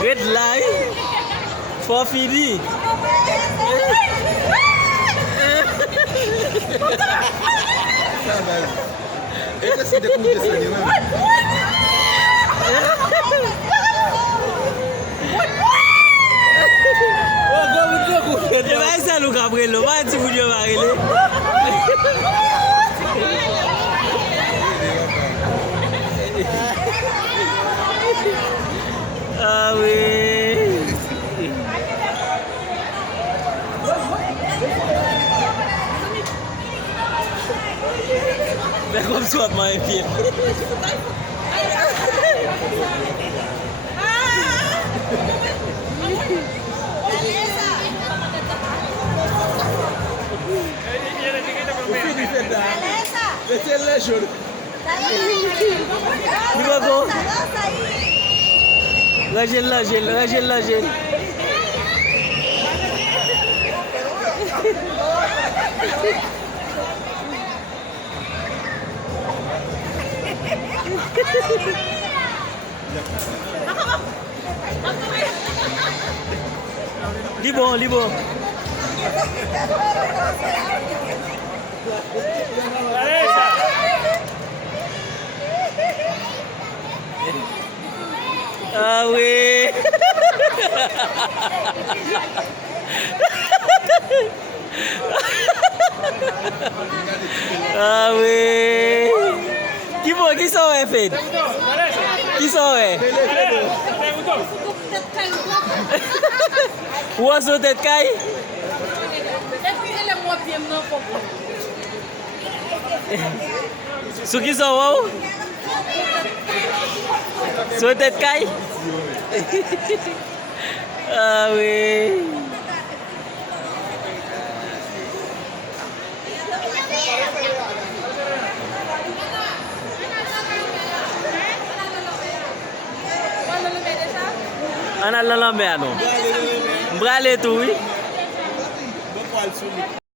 Red light for Fidi. Esse se depois desse animal. Vai ser no cabelo, vai se fuder ele. Ah oui. Mais comme ça, ma fille. Esse é leisure. Dibago. Lajel. Libo. Ah oui. Ah oui. Qui sont les faits? Qui sont les? Où est-ce que tu es? Suki sont où? Sur tête caille? Ah oui. On a la lambe à nous. Brale tout, oui.